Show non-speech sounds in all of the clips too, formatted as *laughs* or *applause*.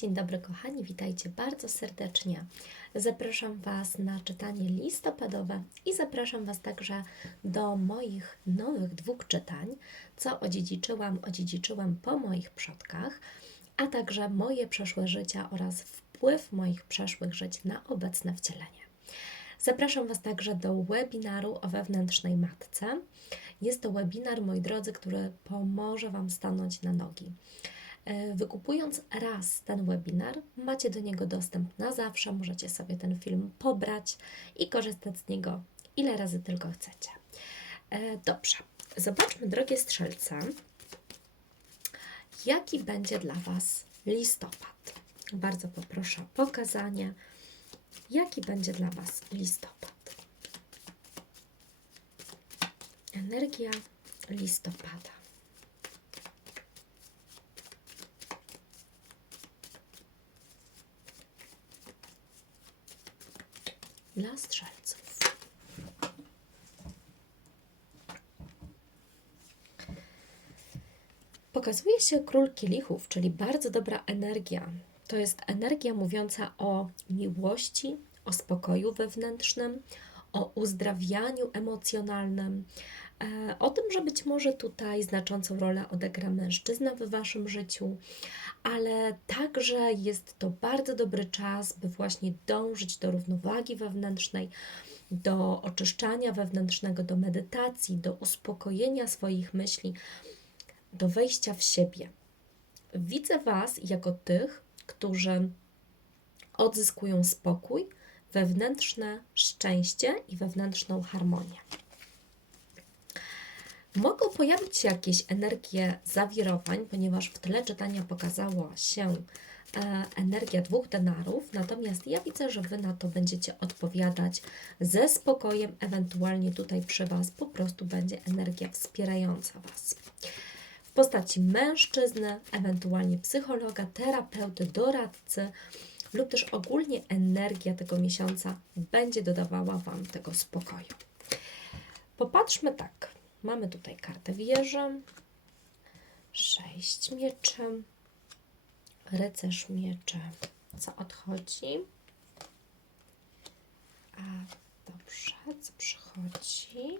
Dzień dobry kochani, witajcie bardzo serdecznie. Zapraszam Was na czytanie listopadowe i zapraszam Was także do moich nowych dwóch czytań, co odziedziczyłam, odziedziczyłam po moich przodkach, a także moje przeszłe życia oraz wpływ moich przeszłych żyć na obecne wcielenie. Zapraszam Was także do webinaru o wewnętrznej matce. Jest to webinar, moi drodzy, który pomoże Wam stanąć na nogi. E, Wykupując raz ten webinar, macie do niego dostęp na zawsze. Możecie sobie ten film pobrać i korzystać z niego ile razy tylko chcecie. E, Dobrze, zobaczmy, drogie strzelce, jaki będzie dla Was listopad. Bardzo poproszę o pokazanie, jaki będzie dla Was listopad. Energia listopada. Dla strzelców. Pokazuje się król kielichów, czyli bardzo dobra energia. To jest energia mówiąca o miłości, o spokoju wewnętrznym, o uzdrawianiu emocjonalnym, o tym, że być może tutaj znaczącą rolę odegra mężczyzna w Waszym życiu, ale także jest to bardzo dobry czas, by właśnie dążyć do równowagi wewnętrznej, do oczyszczania wewnętrznego, do medytacji, do uspokojenia swoich myśli, do wejścia w siebie. Widzę Was jako tych, którzy odzyskują spokój, wewnętrzne szczęście i wewnętrzną harmonię. Mogą pojawić się jakieś energie zawirowań, ponieważ w tle czytania pokazała się e, energia dwóch denarów, natomiast ja widzę, że Wy na to będziecie odpowiadać ze spokojem, ewentualnie tutaj przy Was po prostu będzie energia wspierająca Was. W postaci mężczyzny, ewentualnie psychologa, terapeuty, doradcy lub też ogólnie energia tego miesiąca będzie dodawała Wam tego spokoju. Popatrzmy tak. Mamy tutaj kartę wieży, sześć mieczy, rycerz mieczy. Co odchodzi? A dobrze, co przychodzi?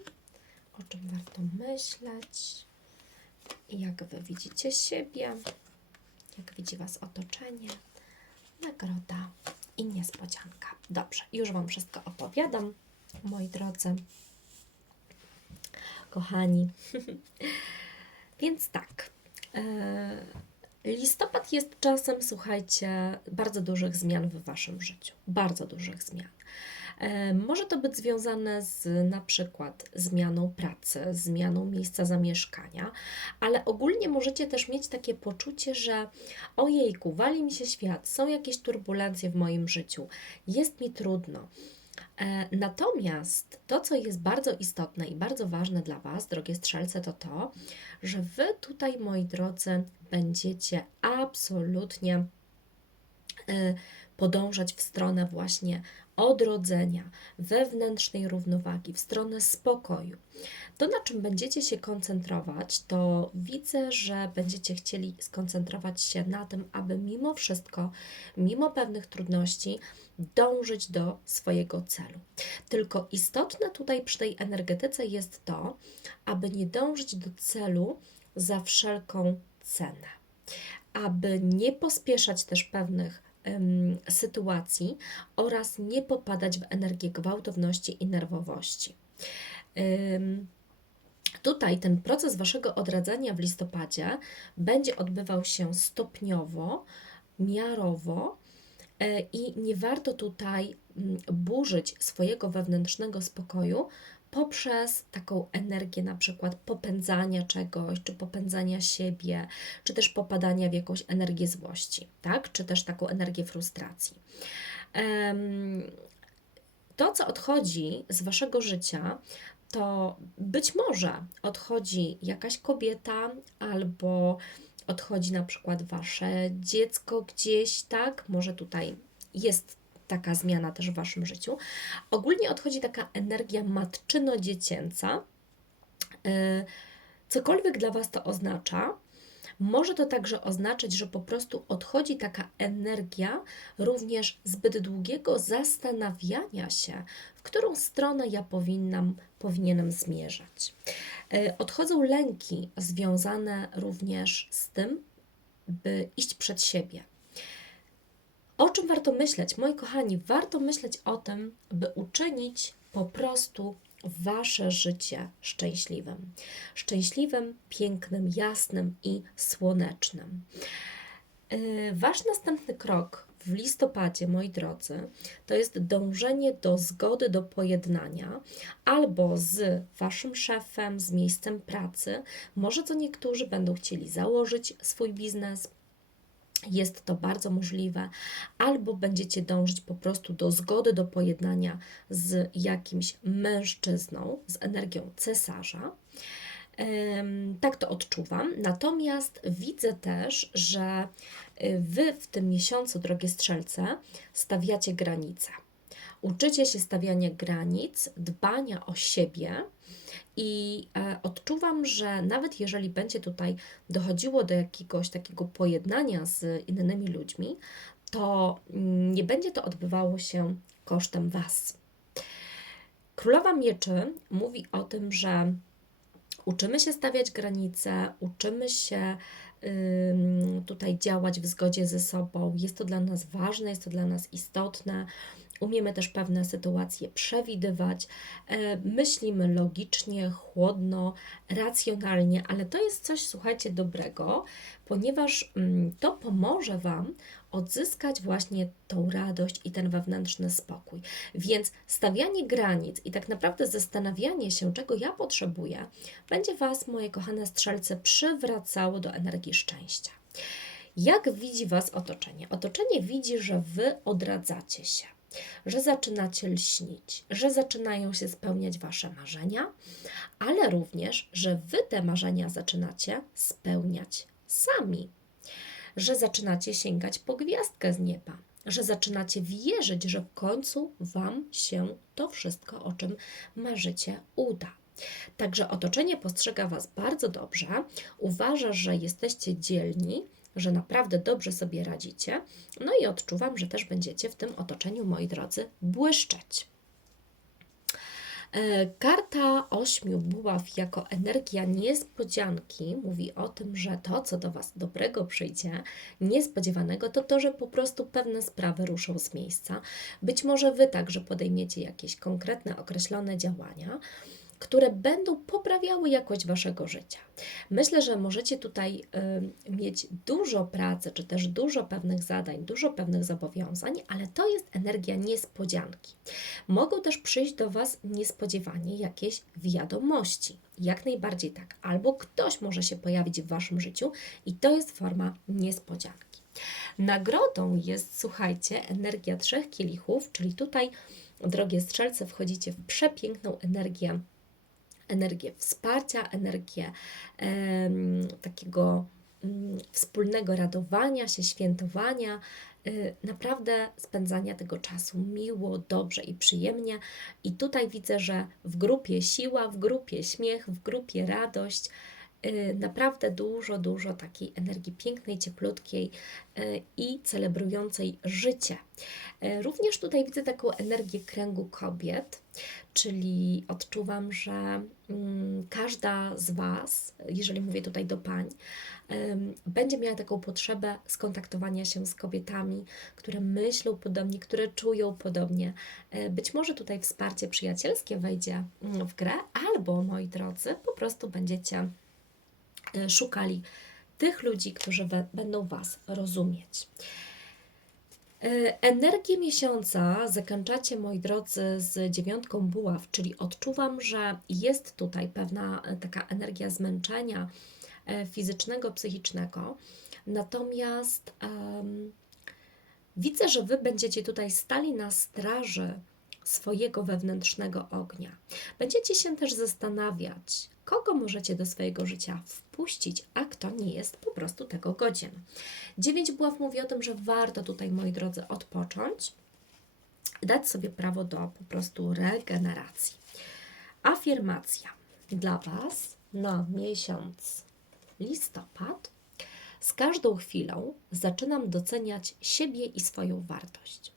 O czym warto myśleć? Jak Wy widzicie siebie? Jak widzi Was otoczenie? Nagroda i niespodzianka. Dobrze, już Wam wszystko opowiadam, moi drodzy kochani. *laughs* Więc tak. e, Listopad jest czasem, słuchajcie, bardzo dużych zmian w Waszym życiu. Bardzo dużych zmian. E, Może to być związane z na przykład zmianą pracy, zmianą miejsca zamieszkania, ale ogólnie możecie też mieć takie poczucie, że ojejku, wali mi się świat, są jakieś turbulencje w moim życiu, jest mi trudno. E, Natomiast to, co jest bardzo istotne i bardzo ważne dla Was, drogie strzelce, to to, że Wy tutaj, moi drodzy, będziecie absolutnie e, podążać w stronę właśnie odrodzenia, wewnętrznej równowagi, w stronę spokoju. To, na czym będziecie się koncentrować, to widzę, że będziecie chcieli skoncentrować się na tym, aby mimo wszystko, mimo pewnych trudności, dążyć do swojego celu. Tylko istotne tutaj przy tej energetyce jest to, aby nie dążyć do celu za wszelką cenę, aby nie pospieszać też pewnych sytuacji oraz nie popadać w energię gwałtowności i nerwowości. Tutaj ten proces Waszego odradzania w listopadzie będzie odbywał się stopniowo, miarowo e, i nie warto tutaj mm, burzyć swojego wewnętrznego spokoju poprzez taką energię na przykład popędzania czegoś, czy popędzania siebie, czy też popadania w jakąś energię złości, tak? Czy też taką energię frustracji. To, co odchodzi z Waszego życia, to być może odchodzi jakaś kobieta albo odchodzi na przykład wasze dziecko gdzieś, tak? Może tutaj jest taka zmiana też w waszym życiu. Ogólnie odchodzi taka energia matczyno-dziecięca. Yy, Cokolwiek dla was to oznacza, Może to także oznaczać, że po prostu odchodzi taka energia również zbyt długiego zastanawiania się, w którą stronę ja powinnam, powinienem zmierzać. E, Odchodzą lęki związane również z tym, by iść przed siebie. O czym warto myśleć? Moi kochani, warto myśleć o tym, by uczynić po prostu Wasze życie szczęśliwym. Szczęśliwym, pięknym, jasnym i słonecznym. Yy, Wasz następny krok w listopadzie, moi drodzy, to jest dążenie do zgody, do pojednania albo z Waszym szefem, z miejscem pracy. Może co niektórzy będą chcieli założyć swój biznes, jest to bardzo możliwe, albo będziecie dążyć po prostu do zgody, do pojednania z jakimś mężczyzną, z energią cesarza. Tak to odczuwam. Natomiast widzę też, że y, Wy w tym miesiącu, drogie strzelce, stawiacie granice. Uczycie się stawiania granic, dbania o siebie i e, odczuwam, że nawet jeżeli będzie tutaj dochodziło do jakiegoś takiego pojednania z innymi ludźmi, to mm, nie będzie to odbywało się kosztem Was. Królowa Mieczy mówi o tym, że uczymy się stawiać granice, uczymy się tutaj działać w zgodzie ze sobą. Jest to dla nas ważne, jest to dla nas istotne. Umiemy też pewne sytuacje przewidywać, e, myślimy logicznie, chłodno, racjonalnie, ale to jest coś, słuchajcie, dobrego, ponieważ mm, to pomoże Wam odzyskać właśnie tą radość i ten wewnętrzny spokój. Więc stawianie granic i tak naprawdę zastanawianie się, czego ja potrzebuję, będzie Was, moje kochane strzelce, przywracało do energii szczęścia. Jak widzi Was otoczenie? Otoczenie widzi, że Wy odradzacie się, że zaczynacie lśnić, że zaczynają się spełniać Wasze marzenia, ale również, że Wy te marzenia zaczynacie spełniać sami, że zaczynacie sięgać po gwiazdkę z nieba, że zaczynacie wierzyć, że w końcu Wam się to wszystko, o czym marzycie, uda. Także otoczenie postrzega Was bardzo dobrze, uważa, że jesteście dzielni, że naprawdę dobrze sobie radzicie, no i odczuwam, że też będziecie w tym otoczeniu, moi drodzy, błyszczeć. E, Karta ośmiu buław jako energia niespodzianki mówi o tym, że to, co do Was dobrego przyjdzie, niespodziewanego, to to, że po prostu pewne sprawy ruszą z miejsca. Być może Wy także podejmiecie jakieś konkretne, określone działania, które będą poprawiały jakość Waszego życia. Myślę, że możecie tutaj y, mieć dużo pracy, czy też dużo pewnych zadań, dużo pewnych zobowiązań, ale to jest energia niespodzianki. Mogą też przyjść do Was niespodziewanie jakieś wiadomości. Jak najbardziej tak. Albo ktoś może się pojawić w Waszym życiu i to jest forma niespodzianki. Nagrodą jest, słuchajcie, energia trzech kielichów, czyli tutaj, drogie strzelce, wchodzicie w przepiękną energię energię wsparcia, energię takiego mm, wspólnego radowania się, świętowania, y, naprawdę spędzania tego czasu miło, dobrze i przyjemnie. I tutaj widzę, że w grupie siła, w grupie śmiech, w grupie radość. Y, Naprawdę dużo, dużo takiej energii pięknej, cieplutkiej y, i celebrującej życie. Y, Również tutaj widzę taką energię kręgu kobiet, czyli odczuwam, że mm, każda z Was, jeżeli mówię tutaj do pań, będzie miała taką potrzebę skontaktowania się z kobietami, które myślą podobnie, które czują podobnie. Być może tutaj wsparcie przyjacielskie wejdzie mm, w grę, albo moi drodzy, po prostu będziecie szukali tych ludzi, którzy będą Was rozumieć. E, Energię miesiąca zakończacie, moi drodzy, z dziewiątką buław, czyli odczuwam, że jest tutaj pewna e, taka energia zmęczenia fizycznego, psychicznego. Natomiast em, widzę, że Wy będziecie tutaj stali na straży swojego wewnętrznego ognia. Będziecie się też zastanawiać, kogo możecie do swojego życia wpuścić, a kto nie jest po prostu tego godzien. Dziewięć buław mówi o tym, że warto tutaj, moi drodzy, odpocząć, dać sobie prawo do po prostu regeneracji. Afirmacja dla Was na miesiąc listopad. Z każdą chwilą zaczynam doceniać siebie i swoją wartość.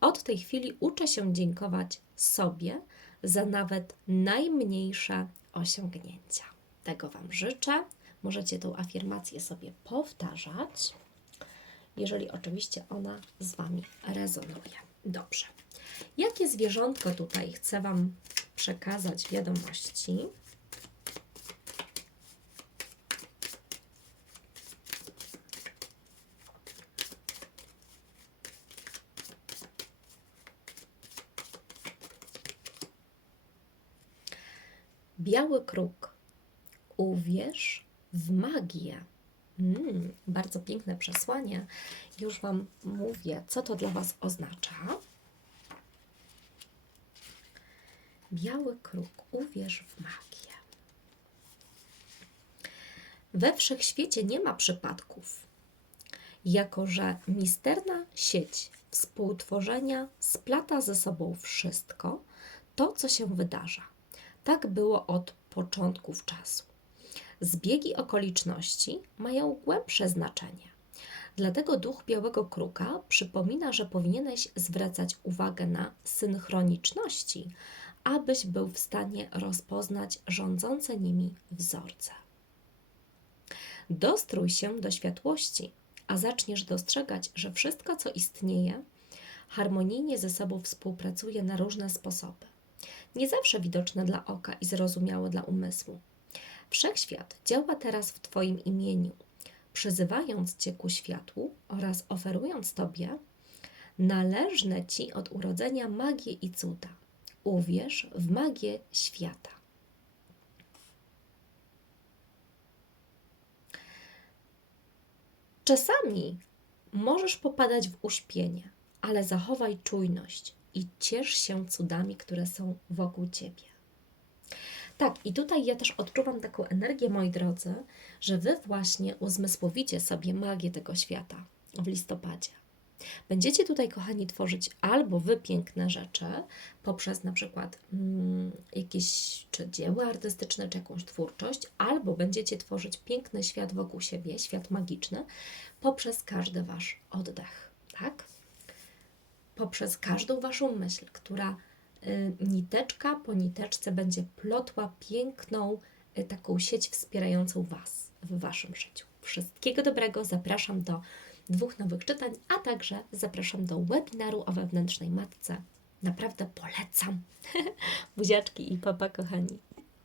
Od tej chwili uczę się dziękować sobie za nawet najmniejsze osiągnięcia. Tego Wam życzę. Możecie tą afirmację sobie powtarzać, jeżeli oczywiście ona z Wami rezonuje. Dobrze. Jakie zwierzątko tutaj chcę Wam przekazać wiadomości? Biały kruk. Uwierz w magię. Mm, bardzo piękne przesłanie. Już Wam mówię, co to dla Was oznacza. Biały kruk. Uwierz w magię. We wszechświecie nie ma przypadków, jako że misterna sieć współtworzenia splata ze sobą wszystko, to co się wydarza. Tak było od początków czasu. Zbiegi okoliczności mają głębsze znaczenie. Dlatego duch białego kruka przypomina, że powinieneś zwracać uwagę na synchroniczności, abyś był w stanie rozpoznać rządzące nimi wzorce. Dostrój się do światłości, a zaczniesz dostrzegać, że wszystko, co istnieje, harmonijnie ze sobą współpracuje na różne sposoby nie zawsze widoczne dla oka i zrozumiałe dla umysłu. Wszechświat działa teraz w Twoim imieniu, przyzywając Cię ku światłu oraz oferując Tobie należne Ci od urodzenia magię i cuda. Uwierz w magię świata. Czasami możesz popadać w uśpienie, ale zachowaj czujność i ciesz się cudami, które są wokół ciebie. Tak, i tutaj ja też odczuwam taką energię, moi drodzy, że wy właśnie uzmysłowicie sobie magię tego świata w listopadzie. Będziecie tutaj, kochani, tworzyć albo wy piękne rzeczy poprzez na przykład mm, jakieś czy dzieła artystyczne, czy jakąś twórczość, albo będziecie tworzyć piękny świat wokół siebie, świat magiczny, poprzez każdy wasz oddech, tak? Poprzez każdą Waszą myśl, która y, niteczka po niteczce będzie plotła piękną y, taką sieć wspierającą Was w Waszym życiu. Wszystkiego dobrego, zapraszam do dwóch nowych czytań, a także zapraszam do webinaru o wewnętrznej matce. Naprawdę polecam. *laughs* Buziaczki i papa kochani.